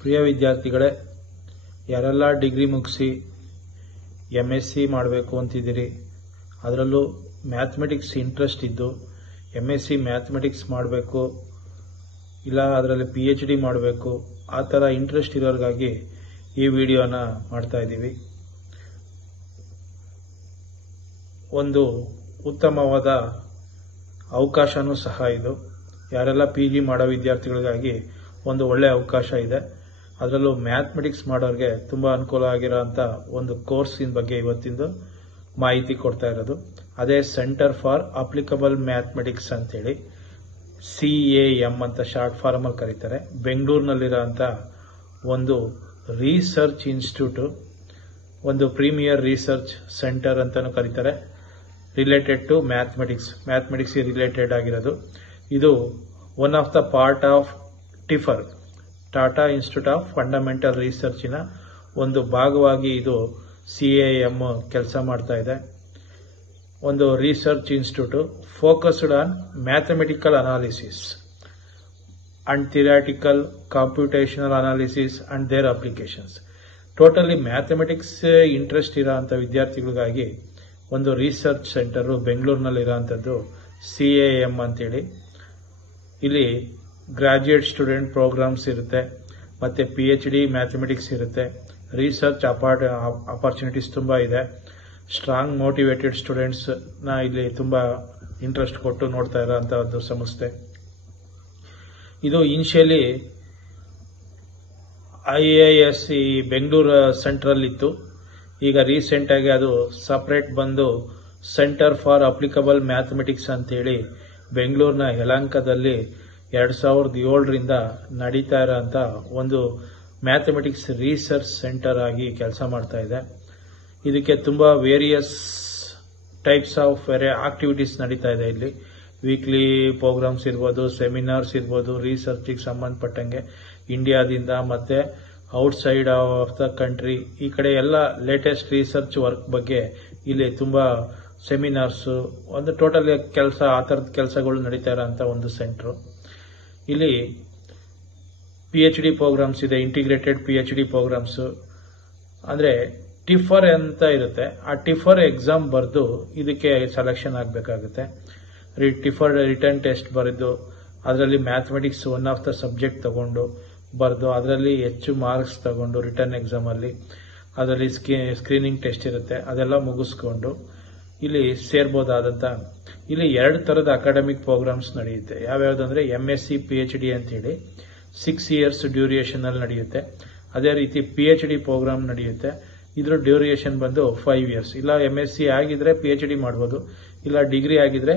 ಪ್ರಿಯ ವಿದ್ಯಾರ್ಥಿಗಳೇ, ಯಾರೆಲ್ಲ ಡಿಗ್ರಿ ಮುಗಿಸಿ MSc ಮಾಡಬೇಕು ಅಂತಿದ್ದೀರಿ, ಅದರಲ್ಲೂ ಮ್ಯಾಥಮೆಟಿಕ್ಸ್ ಇಂಟ್ರೆಸ್ಟ್ ಇದ್ದು MSc ಮ್ಯಾಥಮೆಟಿಕ್ಸ್ ಮಾಡಬೇಕು ಇಲ್ಲ ಅದರಲ್ಲಿ PhD ಮಾಡಬೇಕು, ಆ ಥರ ಇಂಟ್ರೆಸ್ಟ್ ಇರೋರಿಗಾಗಿ ಈ ವಿಡಿಯೋನ ಮಾಡ್ತಾ ಇದ್ದೀವಿ. ಒಂದು ಉತ್ತಮವಾದ ಅವಕಾಶನೂ ಸಹ ಇದು. ಯಾರೆಲ್ಲ PG ಮಾಡೋ ವಿದ್ಯಾರ್ಥಿಗಳಿಗಾಗಿ ಒಂದು ಒಳ್ಳೆಯ ಅವಕಾಶ ಇದೆ. ಅದರಲ್ಲೂ ಮ್ಯಾಥಮೆಟಿಕ್ಸ್ ಮಾಡೋರಿಗೆ ತುಂಬ ಅನುಕೂಲ ಆಗಿರೋಂಥ ಒಂದು ಕೋರ್ಸಿನ ಬಗ್ಗೆ ಇವತ್ತಿಂದು ಮಾಹಿತಿ ಕೊಡ್ತಾ ಇರೋದು. ಅದೇ ಸೆಂಟರ್ ಫಾರ್ ಅಪ್ಲಿಕಬಲ್ ಮ್ಯಾಥಮೆಟಿಕ್ಸ್ ಅಂತೇಳಿ CAM ಅಂತ ಶಾರ್ಟ್ ಫಾರ್ಮಲ್ಲಿ ಕರೀತಾರೆ. ಬೆಂಗಳೂರಿನಲ್ಲಿರೋಂಥ ಒಂದು ರಿಸರ್ಚ್ ಇನ್ಸ್ಟಿಟ್ಯೂಟು, ಒಂದು ಪ್ರೀಮಿಯರ್ ರಿಸರ್ಚ್ ಸೆಂಟರ್ ಅಂತಲೂ ಕರೀತಾರೆ. ರಿಲೇಟೆಡ್ ಟು ಮ್ಯಾಥಮೆಟಿಕ್ಸ್ ರಿಲೇಟೆಡ್ ಆಗಿರೋದು. ಇದು one of the part of TIFR, Tata institute of fundamental ರಿಸರ್ಚಿನ ಒಂದು ಭಾಗವಾಗಿ ಇದು CAM ಕೆಲಸ ಮಾಡ್ತಾ ಇದೆ. ಒಂದು research institute focused on mathematical analysis and theoretical computational analysis and their applications. Totally mathematics interest ಇರೋಂಥ ವಿದ್ಯಾರ್ಥಿಗಳಿಗಾಗಿ ಒಂದು ರಿಸರ್ಚ್ ಸೆಂಟರು ಬೆಂಗಳೂರಿನಲ್ಲಿರೋಂಥದ್ದು CAM ಅಂತೇಳಿ. ಇಲ್ಲಿ ಗ್ರಾಜ್ಯುಯೇಟ್ ಸ್ಟೂಡೆಂಟ್ ಪ್ರೋಗ್ರಾಮ್ಸ್ ಇರುತ್ತೆ, ಮತ್ತು PhD ಮ್ಯಾಥಮೆಟಿಕ್ಸ್ ಇರುತ್ತೆ. ರಿಸರ್ಚ್ ಅಪಾರ್ಚುನಿಟೀಸ್ ತುಂಬ ಇದೆ. ಸ್ಟ್ರಾಂಗ್ ಮೋಟಿವೇಟೆಡ್ ಸ್ಟೂಡೆಂಟ್ಸ್ನ ಇಲ್ಲಿ ತುಂಬ ಇಂಟ್ರೆಸ್ಟ್ ಕೊಟ್ಟು ನೋಡ್ತಾ ಇರೋಂಥ ಒಂದು ಸಂಸ್ಥೆ ಇದು. ಇನಿಷಿಯಲಿ IISc ಬೆಂಗಳೂರು ಸೆಂಟ್ರಲ್ ಇತ್ತು. ಈಗ ರೀಸೆಂಟಾಗಿ ಅದು ಸಪ್ರೇಟ್ ಬಂದು ಸೆಂಟರ್ ಫಾರ್ ಅಪ್ಲಿಕಬಲ್ ಮ್ಯಾಥಮೆಟಿಕ್ಸ್ ಅಂತೇಳಿ ಬೆಂಗಳೂರಿನ ಯಲಹಂಕದಲ್ಲಿ 2007ರಿಂದ ನಡೀತಾ ಇರೋಂಥ ಒಂದು ಮ್ಯಾಥಮೆಟಿಕ್ಸ್ ರಿಸರ್ಚ್ ಸೆಂಟರ್ ಆಗಿ ಕೆಲಸ ಮಾಡ್ತಾ ಇದೆ. ಇದಕ್ಕೆ ತುಂಬ ವೇರಿಯಸ್ ಟೈಪ್ಸ್ ಆಫ್ ಆಕ್ಟಿವಿಟೀಸ್ ನಡೀತಾ ಇದೆ. ಇಲ್ಲಿ ವೀಕ್ಲಿ ಪ್ರೋಗ್ರಾಮ್ಸ್ ಇರ್ಬೋದು, ಸೆಮಿನಾರ್ಸ್ ಇರ್ಬೋದು, ರಿಸರ್ಚಿಗೆ ಸಂಬಂಧಪಟ್ಟಂಗೆ ಇಂಡಿಯಾದಿಂದ ಮತ್ತು ಔಟ್ಸೈಡ್ ಆಫ್ ದ ಕಂಟ್ರಿ ಈ ಕಡೆ ಎಲ್ಲ ಲೇಟೆಸ್ಟ್ ರಿಸರ್ಚ್ ವರ್ಕ್ ಬಗ್ಗೆ ಇಲ್ಲಿ ತುಂಬ ಸೆಮಿನಾರ್ಸು, ಒಂದು ಟೋಟಲ್ ಕೆಲಸ, ಆ ಥರದ ಕೆಲಸಗಳು ನಡೀತಾ ಇರೋಂಥ ಒಂದು ಸೆಂಟ್ರು. ಇಲ್ಲಿ PhD ಪ್ರೋಗ್ರಾಮ್ಸ್ ಇದೆ, ಇಂಟಿಗ್ರೇಟೆಡ್ PhD ಪ್ರೋಗ್ರಾಮ್ಸು. ಅಂದರೆ ಟಿಫರ್ ಅಂತ ಇರುತ್ತೆ, ಆ ಟಿಫರ್ ಎಕ್ಸಾಮ್ ಬರೆದು ಇದಕ್ಕೆ ಸೆಲೆಕ್ಷನ್ ಆಗಬೇಕಾಗುತ್ತೆ. ಟಿಫರ್ ರಿಟರ್ನ್ ಟೆಸ್ಟ್ ಬರೆದು ಅದರಲ್ಲಿ mathematics one of the subject ತಗೊಂಡು ಬರೆದು ಅದರಲ್ಲಿ ಹೆಚ್ಚು ಮಾರ್ಕ್ಸ್ ತಗೊಂಡು ರಿಟರ್ನ್ ಎಕ್ಸಾಮಲ್ಲಿ ಅದರಲ್ಲಿ ಸ್ಕ್ರೀನಿಂಗ್ ಟೆಸ್ಟ್ ಇರುತ್ತೆ, ಅದೆಲ್ಲ ಮುಗಿಸ್ಕೊಂಡು ಇಲ್ಲಿ ಸೇರ್ಬೋದಾದಂಥ. ಇಲ್ಲಿ 2 ಥರದ ಅಕಾಡೆಮಿಕ್ ಪ್ರೋಗ್ರಾಮ್ಸ್ ನಡೆಯುತ್ತೆ. ಯಾವ್ಯಾವುದಂದ್ರೆ MSc PhD ಅಂತೇಳಿ 6 years ಡ್ಯೂರೇಷನಲ್ಲಿ ನಡೆಯುತ್ತೆ. ಅದೇ ರೀತಿ PhD ಪ್ರೋಗ್ರಾಮ್ ನಡೆಯುತ್ತೆ. ಇದ್ರ ಡ್ಯೂರೇಷನ್ ಬಂದು 5 years. ಇಲ್ಲ MSc ಆಗಿದ್ರೆ PhD ಮಾಡ್ಬೋದು, ಇಲ್ಲ ಡಿಗ್ರಿ ಆಗಿದ್ರೆ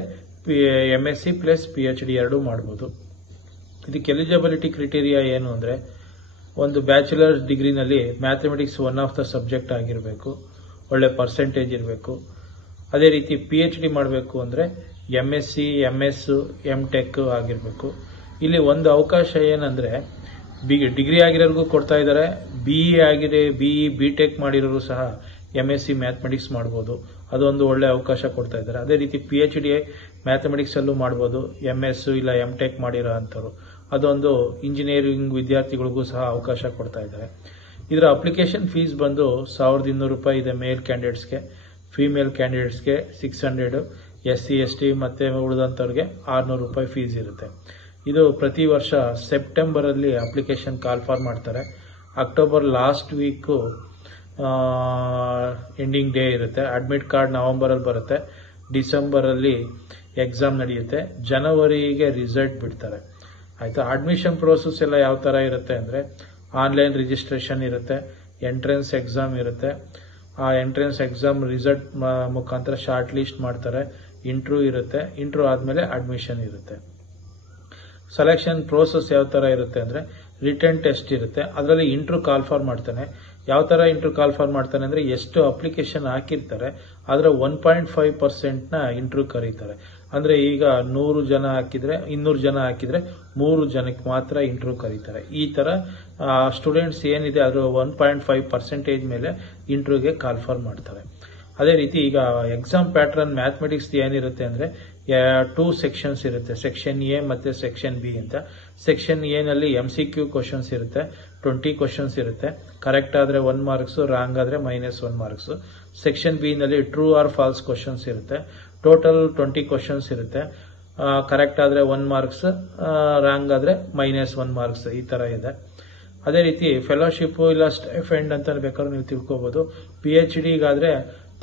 MSc ಪ್ಲಸ್ PhD ಎರಡೂ ಮಾಡ್ಬೋದು. ಇದಕ್ಕೆ ಎಲಿಜಿಬಿಲಿಟಿ ಕ್ರೈಟೀರಿಯಾ ಏನು ಅಂದರೆ, ಒಂದು ಬ್ಯಾಚುಲರ್ಸ್ ಡಿಗ್ರಿನಲ್ಲಿ mathematics one of the subject ಆಗಿರಬೇಕು, ಒಳ್ಳೆ ಪರ್ಸೆಂಟೇಜ್ ಇರಬೇಕು. ಅದೇ ರೀತಿ PhD ಮಾಡಬೇಕು ಅಂದರೆ MSc, MS, MTech ಆಗಿರಬೇಕು. ಇಲ್ಲಿ ಒಂದು ಅವಕಾಶ ಏನಂದರೆ, ಡಿಗ್ರಿ ಆಗಿರೋರ್ಗೂ ಕೊಡ್ತಾ ಇದ್ದಾರೆ, BE BTech ಮಾಡಿರೋರು ಸಹ MSc ಮ್ಯಾಥಮೆಟಿಕ್ಸ್ ಮಾಡ್ಬೋದು. ಅದೊಂದು ಒಳ್ಳೆ ಅವಕಾಶ ಕೊಡ್ತಾ ಇದ್ದಾರೆ. ಅದೇ ರೀತಿ PhD ಮ್ಯಾಥಮೆಟಿಕ್ಸಲ್ಲೂ ಮಾಡ್ಬೋದು, MS ಇಲ್ಲ MTech ಮಾಡಿರೋ ಅಂಥವ್ರು. ಅದೊಂದು ಇಂಜಿನಿಯರಿಂಗ್ ವಿದ್ಯಾರ್ಥಿಗಳಿಗೂ ಸಹ ಅವಕಾಶ ಕೊಡ್ತಾ ಇದ್ದಾರೆ. ಇದರ ಅಪ್ಲಿಕೇಶನ್ ಫೀಸ್ ಬಂದು ₹1200 ಇದೆ ಮೇಲ್ ಕ್ಯಾಂಡಿಡೇಟ್ಸ್ಗೆ, ಫೀಮೇಲ್ ಕ್ಯಾಂಡಿಡೇಟ್ಸ್ಗೆ 600, SC ST ಮತ್ತು ಉಳಿದಂಥವ್ರಿಗೆ ₹600 ಫೀಸ್ ಇರುತ್ತೆ. ಇದು ಪ್ರತಿ ವರ್ಷ ಸೆಪ್ಟೆಂಬರಲ್ಲಿ ಅಪ್ಲಿಕೇಶನ್ ಕಾಲ್ ಫಾರ್ ಮಾಡ್ತಾರೆ. October last week ending day ಇರುತ್ತೆ. ಅಡ್ಮಿಟ್ ಕಾರ್ಡ್ ನವೆಂಬರಲ್ಲಿ ಬರುತ್ತೆ. ಡಿಸೆಂಬರಲ್ಲಿ ಎಕ್ಸಾಮ್ ನಡೆಯುತ್ತೆ. ಜನವರಿಗೆ ರಿಸಲ್ಟ್ ಬಿಡ್ತಾರೆ. ಆಯಿತಾ. ಅಡ್ಮಿಷನ್ ಪ್ರೋಸೆಸ್ ಎಲ್ಲ ಯಾವ ಥರ ಇರುತ್ತೆ ಅಂದರೆ, ಆನ್ಲೈನ್ ರಿಜಿಸ್ಟ್ರೇಷನ್ ಇರುತ್ತೆ, ಎಂಟ್ರೆನ್ಸ್ ಎಕ್ಸಾಮ್ ಇರುತ್ತೆ. ಆ ಎಂಟ್ರೆನ್ಸ್ ಎಕ್ಸಾಮ್ ರಿಸಲ್ಟ್ ಮುಖಾಂತರ ಶಾರ್ಟ್ ಲಿಸ್ಟ್ ಮಾಡ್ತಾರೆ. ಇಂಟ್ರ್ಯೂ ಇರುತ್ತೆ. ಇಂಟ್ರ್ಯೂ ಆದಮೇಲೆ ಅಡ್ಮಿಷನ್ ಇರುತ್ತೆ. ಸೆಲೆಕ್ಷನ್ ಪ್ರೋಸೆಸ್ ಯಾವ ಥರ ಇರುತ್ತೆ ಅಂದರೆ, ರಿಟರ್ನ್ ಟೆಸ್ಟ್ ಇರುತ್ತೆ. ಅದರಲ್ಲಿ ಇಂಟ್ರ್ಯೂ ಕಾಲ್ ಫಾರ್ ಮಾಡ್ತಾನೆ. ಯಾವ ಥರ ಇಂಟ್ರ್ಯೂ ಕಾಲ್ ಫಾರ್ ಮಾಡ್ತಾನೆ ಅಂದರೆ, ಎಷ್ಟು ಅಪ್ಲಿಕೇಶನ್ ಹಾಕಿರ್ತಾರೆ ಅದರ 1.5%ನ ಇಂಟ್ರ್ಯೂ ಕರೀತಾರೆ. ಅಂದರೆ ಈಗ 100 ಜನ ಹಾಕಿದ್ರೆ 200 ಜನ ಹಾಕಿದ್ರೆ 3 ಜನಕ್ಕೆ ಮಾತ್ರ ಇಂಟ್ರ್ಯೂ ಕರೀತಾರೆ. ಈ ಥರ ಸ್ಟೂಡೆಂಟ್ಸ್ ಏನಿದೆ ಅದರ 1.5% ಮೇಲೆ ಇಂಟ್ರ್ಯೂಗೆ ಕಾಲ್ ಫಾರ್ ಮಾಡ್ತಾರೆ. ಅದೇ ರೀತಿ ಈಗ ಎಕ್ಸಾಮ್ ಪ್ಯಾಟ್ರನ್ ಮ್ಯಾಥಮೆಟಿಕ್ಸ್ ಏನಿರುತ್ತೆ ಅಂದರೆ, 2 ಸೆಕ್ಷನ್ಸ್ ಇರುತ್ತೆ, ಸೆಕ್ಷನ್ ಎ ಮತ್ತು ಸೆಕ್ಷನ್ ಬಿ ಅಂತ. ಸೆಕ್ಷನ್ ಎ ನಲ್ಲಿ MCQ ಕ್ವಶನ್ಸ್ ಇರುತ್ತೆ, 20 ಕ್ವಶನ್ಸ್ ಇರುತ್ತೆ. ಕರೆಕ್ಟ್ ಆದರೆ 1 ಮಾರ್ಕ್ಸ್, ರಾಂಗ್ ಆದರೆ -1 ಮಾರ್ಕ್ಸ್. ಸೆಕ್ಷನ್ ಬಿ ನಲ್ಲಿ ಟ್ರೂ ಆರ್ ಫಾಲ್ಸ್ ಕ್ವಶನ್ಸ್ ಇರುತ್ತೆ. ಟೋಟಲ್ 20 ಕ್ವಶನ್ಸ್ ಇರುತ್ತೆ. ಕರೆಕ್ಟ್ ಆದರೆ 1 ಮಾರ್ಕ್ಸ್, ರಾಂಗ್ ಆದರೆ -1 ಮಾರ್ಕ್ಸ್, ಈ ತರ ಇದೆ. ಅದೇ ರೀತಿ ಫೆಲೋಶಿಪ್ ಇಲ್ಲ ಸ್ಟೈಫೆಂಡ್ ಅಂತ ಬೇಕಾದ್ರೂ ನೀವು ತಿಳ್ಕೋಬಹುದು. PhD ಗಾದ್ರೆ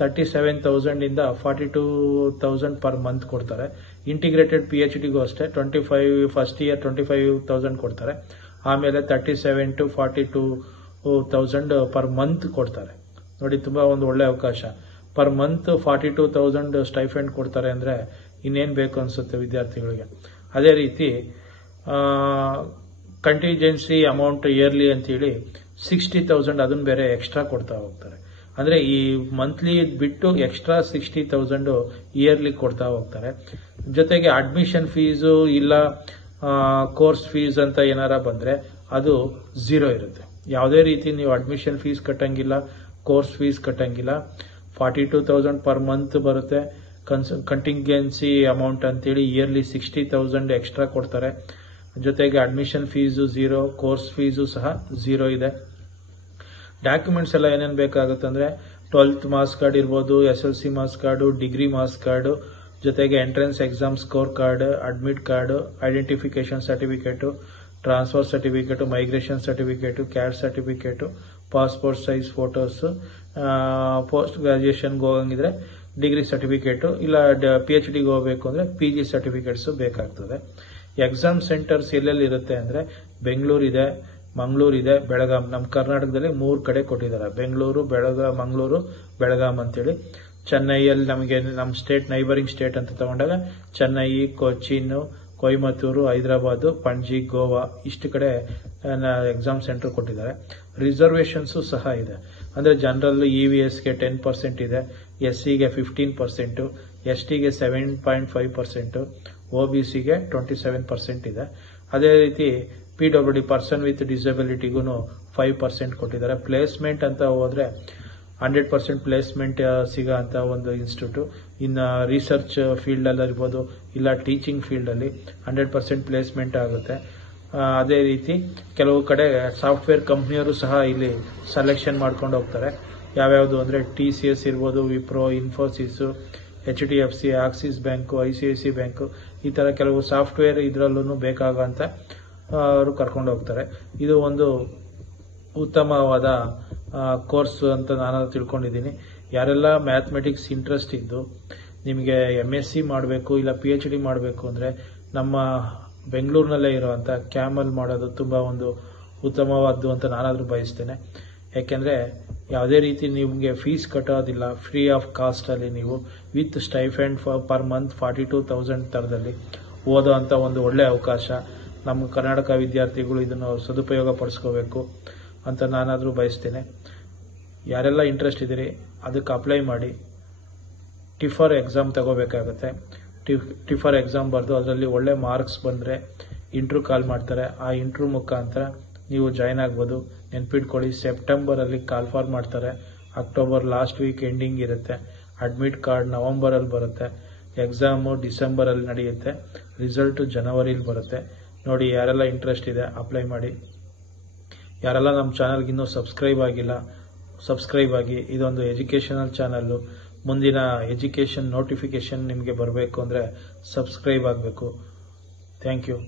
37,000 ಇಂದ 42,000 ಪರ್ ಮಂತ್ ಕೊಡ್ತಾರೆ. ಇಂಟಿಗ್ರೇಟೆಡ್ PhDಗೂ ಅಷ್ಟೇ 25 ಫಸ್ಟ್ ಇಯರ್ 25,000 ಕೊಡ್ತಾರೆ. ಆಮೇಲೆ 37 to 42,000 ಪರ್ ಮಂತ್ ಕೊಡ್ತಾರೆ. ನೋಡಿ, ತುಂಬಾ ಒಂದು ಒಳ್ಳೆ ಅವಕಾಶ. ಪರ್ ಮಂತ್ 42,000 ಸ್ಟೈಫೆಂಡ್ ಕೊಡ್ತಾರೆ ಅಂದ್ರೆ ಇನ್ನೇನ್ ಬೇಕು ಅನ್ಸುತ್ತೆ ವಿದ್ಯಾರ್ಥಿಗಳಿಗೆ. ಅದೇ ರೀತಿ ಕಂಟಿಂಜೆನ್ಸಿ ಅಮೌಂಟ್ ಇಯರ್ಲಿ ಅಂತೇಳಿ 60,000 ಅದನ್ನ ಬೇರೆ ಎಕ್ಸ್ಟ್ರಾ ಕೊಡ್ತಾ ಹೋಗ್ತಾರೆ. ಅಂದ್ರೆ ಈ ಮಂತ್ಲಿ ಬಿಟ್ಟು ಎಕ್ಸ್ಟ್ರಾ 60,000 ಇಯರ್ಲಿ ಕೊಡ್ತಾ ಹೋಗ್ತಾರೆ. ಜೊತೆಗೆ ಅಡ್ಮಿಷನ್ ಫೀಸು ಇಲ್ಲ ಕೋರ್ಸ್ ಫೀಸ್ ಅಂತ ಏನಾರ ಬಂದ್ರೆ ಅದು 0 ಇರುತ್ತೆ. ಯಾವುದೇ ರೀತಿ ನೀವು ಅಡ್ಮಿಷನ್ ಫೀಸ್ ಕಟ್ಟಂಗಿಲ್ಲ, ಕೋರ್ಸ್ ಫೀಸ್ ಕಟ್ಟಂಗಿಲ್ಲ. 42,000 ಪರ್ ಮಂತ್ ಬರುತ್ತೆ. ಕಂಟಿಂಜೆನ್ಸಿ ಅಮೌಂಟ್ ಅಂತೇಳಿ ಇಯರ್ಲಿ 60,000 ಎಕ್ಸ್ಟ್ರಾ ಕೊಡ್ತಾರೆ. ಜೊತೆಗೆ ಅಡ್ಮಿಷನ್ ಫೀಸು 0, ಕೋರ್ಸ್ ಫೀಸು ಸಹ 0 ಇದೆ. ಡಾಕ್ಯುಮೆಂಟ್ಸ್ ಎಲ್ಲ ಏನೇನು ಬೇಕಾಗುತ್ತೆ ಅಂದ್ರೆ 12th ಮಾರ್ಕ್ಸ್ ಕಾರ್ಡ್ ಇರ್ಬೋದು, SLC marks card, degree marks card, ಜೊತೆಗೆ entrance exam score card, admit card, identification certificate, transfer certificate, migration certificate, caste certificate, passport size photos, post ಗ್ರಾಜುಯೇಷನ್ಗೆ ಹೋಗಂಗಿದ್ರೆ ಡಿಗ್ರಿ ಸರ್ಟಿಫಿಕೇಟು, ಇಲ್ಲ PhDಗೆ ಹೋಗಬೇಕು ಅಂದ್ರೆ PG ಸರ್ಟಿಫಿಕೇಟ್ಸ್ ಬೇಕಾಗ್ತದೆ. Exam centres ಎಲ್ಲೆಲ್ಲಿ ಇರುತ್ತೆ ಅಂದ್ರೆ ಬೆಂಗಳೂರು ಇದೆ, ಮಂಗಳೂರು ಇದೆ, ಬೆಳಗಾಂ. ನಮ್ಮ ಕರ್ನಾಟಕದಲ್ಲಿ 3 ಕಡೆ ಕೊಟ್ಟಿದ್ದಾರೆ, ಬೆಂಗಳೂರು, ಮಂಗಳೂರು, ಬೆಳಗಾಂ ಅಂತೇಳಿ. ಚೆನ್ನೈಯಲ್ಲಿ ನಮಗೆ ನಮ್ಮ ಸ್ಟೇಟ್ ನೈಬರಿಂಗ್ ಸ್ಟೇಟ್ ಅಂತ ತಗೊಂಡಾಗ ಚೆನ್ನೈ, ಕೊಚ್ಚಿನ್, ಕೊಯಮತ್ತೂರು, ಹೈದರಾಬಾದ್, ಪಣಜಿ, ಗೋವಾ ಇಷ್ಟು ಕಡೆ ಎಕ್ಸಾಮ್ ಸೆಂಟರ್ ಕೊಟ್ಟಿದ್ದಾರೆ. ರಿಸರ್ವೇಷನ್ಸ್ ಸಹ ಇದೆ. ಅಂದ್ರೆ ಜನರಲ್ EVSಗೆ 10% ಇದೆ, SCಗೆ 15%, STಗೆ 7.5%, OBCಗೆ 27% ಇದೆ. ಅದೇ ರೀತಿ PWD ಪರ್ಸನ್ ವಿತ್ ಡಿಸಬಿಲಿಟಿಗೂ 5% ಕೊಟ್ಟಿದ್ದಾರೆ. ಪ್ಲೇಸ್ಮೆಂಟ್ ಅಂತ ಹೋದ್ರೆ 100% ಪ್ಲೇಸ್ಮೆಂಟ್ ಸಿಗೋ ಅಂತ ಒಂದು ಇನ್ಸ್ಟಿಟ್ಯೂಟ್. ಇನ್ನು ರಿಸರ್ಚ್ ಫೀಲ್ಡ್ ಅಲ್ಲಿ ಇರ್ಬೋದು, ಇಲ್ಲ ಟೀಚಿಂಗ್ ಫೀಲ್ಡ್ ಅಲ್ಲಿ 100% ಪ್ಲೇಸ್ಮೆಂಟ್ ಆಗುತ್ತೆ. ಅದೇ ರೀತಿ ಕೆಲವು ಕಡೆ ಸಾಫ್ಟ್ವೇರ್ ಕಂಪ್ನಿಯವರು ಸಹ ಇಲ್ಲಿ ಸೆಲೆಕ್ಷನ್ ಮಾಡ್ಕೊಂಡು ಹೋಗ್ತಾರೆ. ಯಾವ್ಯಾವುದು ಅಂದ್ರೆ TCS ಇರ್ಬೋದು, Wipro, Infosys, HDFC, Axis bank, ICICI bank, ಈ ತರ ಕೆಲವು ಸಾಫ್ಟ್ವೇರ್ ಇದರಲ್ಲೂ ಬೇಕಾಗಂತ ಅವರು ಕರ್ಕೊಂಡು ಹೋಗ್ತಾರೆ. ಇದು ಒಂದು ಉತ್ತಮವಾದ ಕೋರ್ಸ್ ಅಂತ ನಾನು ತಿಳ್ಕೊಂಡಿದ್ದೀನಿ. ಯಾರೆಲ್ಲ ಮ್ಯಾಥಮೆಟಿಕ್ಸ್ ಇಂಟ್ರೆಸ್ಟ್ ಇದ್ದು ನಿಮಗೆ MSc ಮಾಡಬೇಕು ಇಲ್ಲ PhD ಮಾಡಬೇಕು ಅಂದ್ರೆ ನಮ್ಮ ಬೆಂಗಳೂರಿನಲ್ಲೇ ಇರುವಂತ ಕ್ಯಾಮಲ್ ಮಾಡೋದು ತುಂಬಾ ಒಂದು ಉತ್ತಮವಾದ್ದು ಅಂತ ನಾನಾದ್ರೂ ಬಯಸ್ತೇನೆ. ಯಾಕೆಂದ್ರೆ ಯಾವುದೇ ರೀತಿ ನಿಮಗೆ ಫೀಸ್ ಕಟ್ಟೋದಿಲ್ಲ, ಫ್ರೀ ಆಫ್ ಕಾಸ್ಟ್ ಅಲ್ಲಿ ನೀವು ವಿತ್ ಸ್ಟೈಫೆಂಡ್ ಪರ್ ಮಂತ್ 42,000 ತರದಲ್ಲಿ ಓದೋ ಅಂತ ಒಂದು ಒಳ್ಳೆ ಅವಕಾಶ. ನಮ್ಮ ಕರ್ನಾಟಕ ವಿದ್ಯಾರ್ಥಿಗಳು ಇದನ್ನು ಸದುಪಯೋಗ ಪಡಿಸ್ಕೋಬೇಕು ಅಂತ ನಾನಾದ್ರೂ ಬಯಸ್ತೇನೆ. ಯಾರೆಲ್ಲ ಇಂಟ್ರೆಸ್ಟ್ ಇದ್ದೀರಿ ಅದಕ್ಕೆ ಅಪ್ಲೈ ಮಾಡಿ. ಟಿಫರ್ ಎಕ್ಸಾಮ್ ತಗೋಬೇಕಾಗುತ್ತೆ. ಟಿಫರ್ ಎಕ್ಸಾಮ್ ಬರೆದು ಅದರಲ್ಲಿ ಒಳ್ಳೆ ಮಾರ್ಕ್ಸ್ ಬಂದರೆ ಇಂಟರ್ವ್ಯೂ ಕಾಲ್ ಮಾಡ್ತಾರೆ. ಆ ಇಂಟರ್ವ್ಯೂ ಮುಖಾಂತರ ನೀವು ಜಾಯ್ನ್ ಆಗ್ಬೋದು. ನೆನ್ಪಿಟ್ಕೊಳ್ಳಿ, ಸೆಪ್ಟೆಂಬರಲ್ಲಿ ಕಾಲ್ ಫಾರ್ ಮಾಡ್ತಾರೆ, ಅಕ್ಟೋಬರ್ ಲಾಸ್ಟ್ ವೀಕ್ ಎಂಡಿಂಗ್ ಇರುತ್ತೆ, ಅಡ್ಮಿಟ್ ಕಾರ್ಡ್ ನವೆಂಬರಲ್ಲಿ ಬರುತ್ತೆ, ಎಕ್ಸಾಮು ಡಿಸೆಂಬರಲ್ಲಿ ನಡೆಯುತ್ತೆ, ರಿಸಲ್ಟು ಜನವರಿಲಿ ಬರುತ್ತೆ. ನೋಡಿ, ಯಾರೆಲ್ಲ ಇಂಟ್ರೆಸ್ಟ್ ಇದೆ ಅಪ್ಲೈ ಮಾಡಿ. ಯಾರೆಲ್ಲ ನಮ್ಮ ಚಾನಲ್ಗೆ ಇನ್ನೂ ಸಬ್ಸ್ಕ್ರೈಬ್ ಆಗಿಲ್ಲ, ಸಬ್ಸ್ಕ್ರೈಬ್ ಆಗಿ. ಇದೊಂದು ಎಜುಕೇಷನಲ್ ಚಾನಲ್ಲು. ಮುಂದಿನ ಎಜುಕೇಷನ್ ನೋಟಿಫಿಕೇಶನ್ ನಿಮಗೆ ಬರಬೇಕು ಅಂದರೆ ಸಬ್ಸ್ಕ್ರೈಬ್ ಆಗಬೇಕು. Thank you.